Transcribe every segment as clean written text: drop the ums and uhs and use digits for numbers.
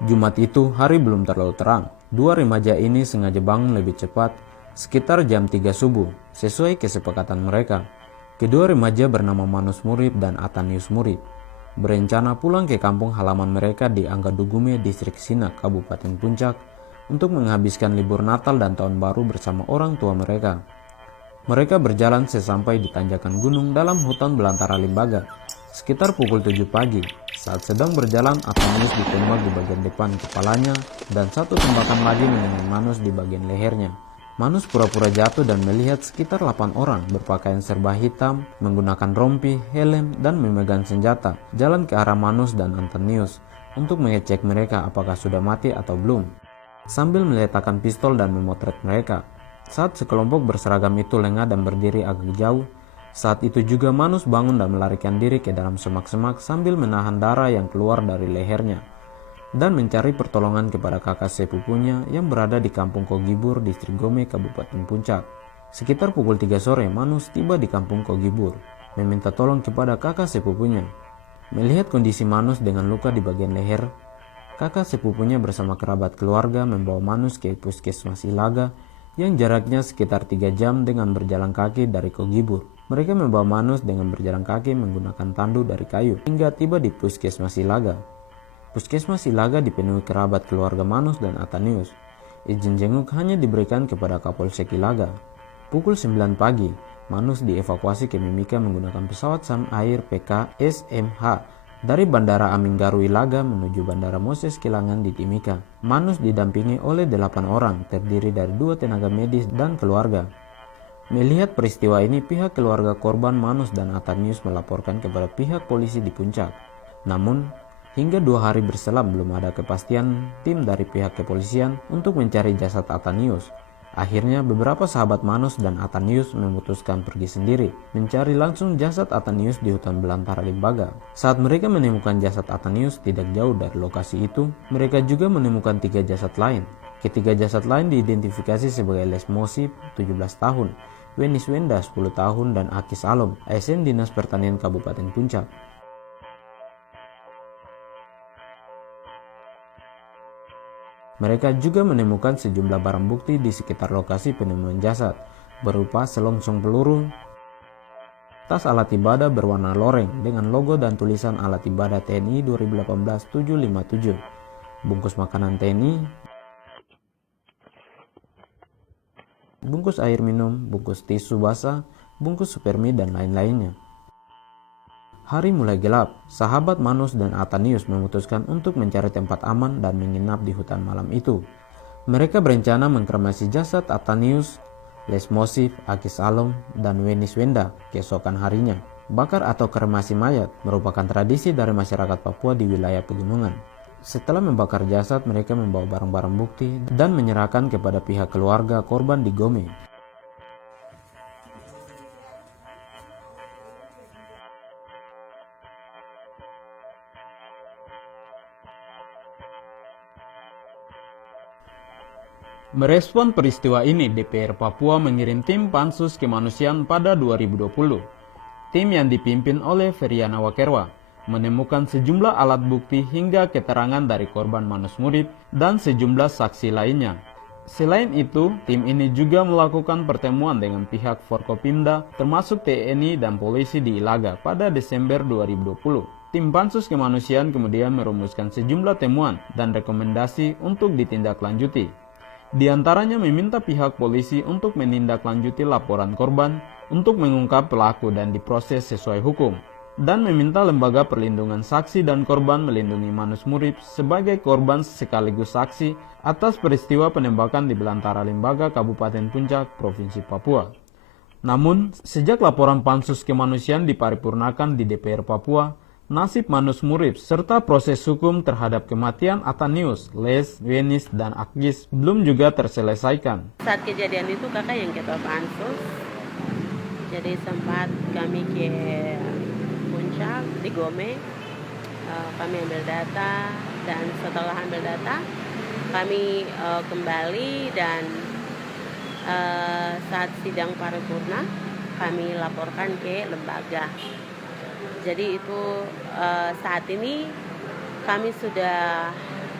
Jumat itu hari belum terlalu terang. Dua remaja ini sengaja bangun lebih cepat, sekitar jam 3 subuh, sesuai kesepakatan mereka. Kedua remaja bernama Manus Murib dan Atanius Murib berencana pulang ke kampung halaman mereka di Anggadugume, Distrik Sinak, Kabupaten Puncak, untuk menghabiskan libur Natal dan Tahun Baru bersama orang tua mereka. Mereka berjalan sesampai di tanjakan gunung dalam hutan belantara Limbaga, sekitar pukul 7 pagi. Saat sedang berjalan, Atanius ditembak di bagian depan kepalanya dan satu tembakan lagi mengenai Manus di bagian lehernya. Manus pura-pura jatuh dan melihat sekitar 8 orang berpakaian serba hitam, menggunakan rompi, helm, dan memegang senjata, jalan ke arah Manus dan Atanius untuk mengecek mereka apakah sudah mati atau belum, sambil meletakkan pistol dan memotret mereka. Saat sekelompok berseragam itu lengah dan berdiri agak jauh, saat itu juga Manus bangun dan melarikan diri ke dalam semak-semak sambil menahan darah yang keluar dari lehernya dan mencari pertolongan kepada kakak sepupunya yang berada di kampung Kogibur, Distrik Gome, Kabupaten Puncak. Sekitar pukul 3 sore, Manus tiba di kampung Kogibur, meminta tolong kepada kakak sepupunya. Melihat kondisi Manus dengan luka di bagian leher, kakak sepupunya bersama kerabat keluarga membawa Manus ke puskesmas Ilaga yang jaraknya sekitar 3 jam dengan berjalan kaki dari Kogibur. Mereka membawa Manus dengan berjalan kaki menggunakan tandu dari kayu hingga tiba di puskesmas Ilaga. Puskesmas Ilaga dipenuhi kerabat keluarga Manus dan Atanius. Izin jenguk hanya diberikan kepada Kapolsek Ilaga. Pukul 9 pagi, Manus dievakuasi ke Mimika menggunakan pesawat SAM Air PK-SMH dari Bandara Aminggaru Ilaga menuju Bandara Moses Kilangan di Timika. Manus didampingi oleh 8 orang, terdiri dari 2 tenaga medis dan keluarga. Melihat peristiwa ini, pihak keluarga korban Manus dan Atanius melaporkan kepada pihak polisi di Puncak. Namun, hingga 2 hari berselang belum ada kepastian tim dari pihak kepolisian untuk mencari jasad Atanius. Akhirnya beberapa sahabat Manus dan Atanius memutuskan pergi sendiri, mencari langsung jasad Atanius di hutan belantara Limbaga. Saat mereka menemukan jasad Atanius tidak jauh dari lokasi itu, mereka juga menemukan 3 jasad lain. Ketiga jasad lain diidentifikasi sebagai Les Mosip, 17 tahun, Wenis Wenda, 10 tahun, dan Akis Alom, ASN Dinas Pertanian Kabupaten Puncak. Mereka juga menemukan sejumlah barang bukti di sekitar lokasi penemuan jasad, berupa selongsong peluru, tas alat ibadah berwarna loreng dengan logo dan tulisan alat ibadah TNI 2018-757, bungkus makanan TNI, bungkus air minum, bungkus tisu basah, bungkus supermi, dan lain-lainnya. Hari mulai gelap, sahabat Manus dan Atanius memutuskan untuk mencari tempat aman dan menginap di hutan malam itu. Mereka berencana mengkremasi jasad Atanius, Les Mosip, Akis Alom, dan Wenis Wenda keesokan harinya. Bakar atau kremasi mayat merupakan tradisi dari masyarakat Papua di wilayah pegunungan. Setelah membakar jasad, mereka membawa barang-barang bukti dan menyerahkan kepada pihak keluarga korban di Gome. Merespon peristiwa ini, DPR Papua mengirim tim Pansus Kemanusiaan pada 2020. Tim yang dipimpin oleh Feriana Wakerwa menemukan sejumlah alat bukti hingga keterangan dari korban Manus Murib dan sejumlah saksi lainnya. Selain itu, tim ini juga melakukan pertemuan dengan pihak Forkopimda termasuk TNI dan polisi di Ilaga pada Desember 2020. Tim Pansus Kemanusiaan kemudian merumuskan sejumlah temuan dan rekomendasi untuk ditindaklanjuti. Di antaranya meminta pihak polisi untuk menindaklanjuti laporan korban untuk mengungkap pelaku dan diproses sesuai hukum, dan meminta Lembaga Perlindungan Saksi dan Korban melindungi Manus Murib sebagai korban sekaligus saksi atas peristiwa penembakan di Belantara Limbaga, Kabupaten Puncak, Provinsi Papua. Namun, sejak laporan Pansus Kemanusiaan diparipurnakan di DPR Papua, nasib Manus Murib serta proses hukum terhadap kematian Atanius, Les, Wenis, dan Akis belum juga terselesaikan. Saat kejadian itu kakak yang ketua Pansus, jadi sempat kami ke Puncak di Gome, kami ambil data, dan setelah ambil data kami kembali dan saat sidang paripurna kami laporkan ke lembaga. Jadi itu saat ini kami sudah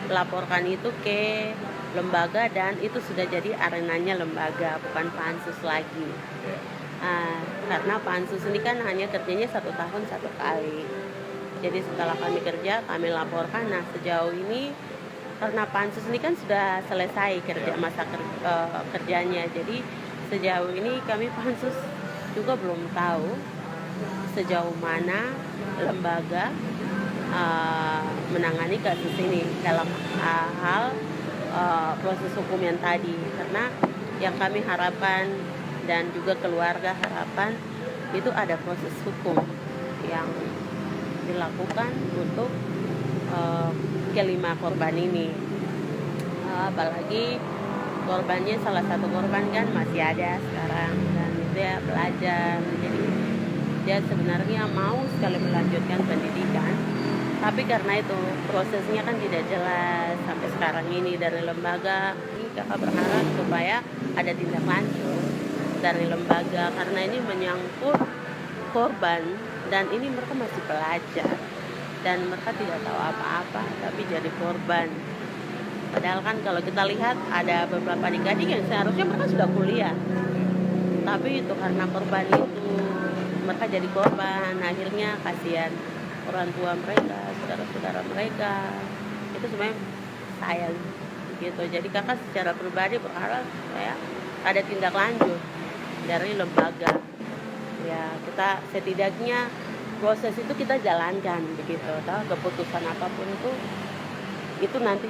laporkan itu ke lembaga, dan itu sudah jadi arenanya lembaga, bukan pansus lagi. Karena pansus ini kan hanya kerjanya 1 tahun 1 kali. Jadi setelah kami kerja, kami laporkan. Nah, sejauh ini karena pansus ini kan sudah selesai kerjanya. Jadi sejauh ini kami pansus juga belum tahu sejauh mana lembaga menangani kasus ini dalam hal proses hukum yang tadi. Karena yang kami harapkan dan juga keluarga harapkan itu ada proses hukum yang dilakukan untuk kelima korban ini. Apalagi korbannya, salah satu korban kan masih ada sekarang, dan dia belajar, jadi dia sebenarnya mau sekali melanjutkan pendidikan, tapi karena itu prosesnya kan tidak jelas sampai sekarang ini dari lembaga. Kakak berharap supaya ada tindak lanjut dari lembaga, karena ini menyangkut korban dan ini mereka masih pelajar dan mereka tidak tahu apa-apa tapi jadi korban. Padahal kan kalau kita lihat ada beberapa adik-adik yang seharusnya mereka sudah kuliah, tapi itu karena korban itu mereka jadi korban. Akhirnya kasihan orang tua mereka, saudara-saudara mereka. Itu sebenarnya sayang gitu. Jadi kakak secara pribadi berharap ya ada tindak lanjut dari lembaga. Ya, kita setidaknya proses itu kita jalankan begitu. Tahu keputusan apapun itu nanti.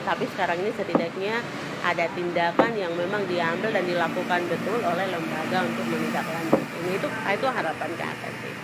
Tapi sekarang ini setidaknya ada tindakan yang memang diambil dan dilakukan betul oleh lembaga untuk menindaklanjuti. Itu harapan kakak sih.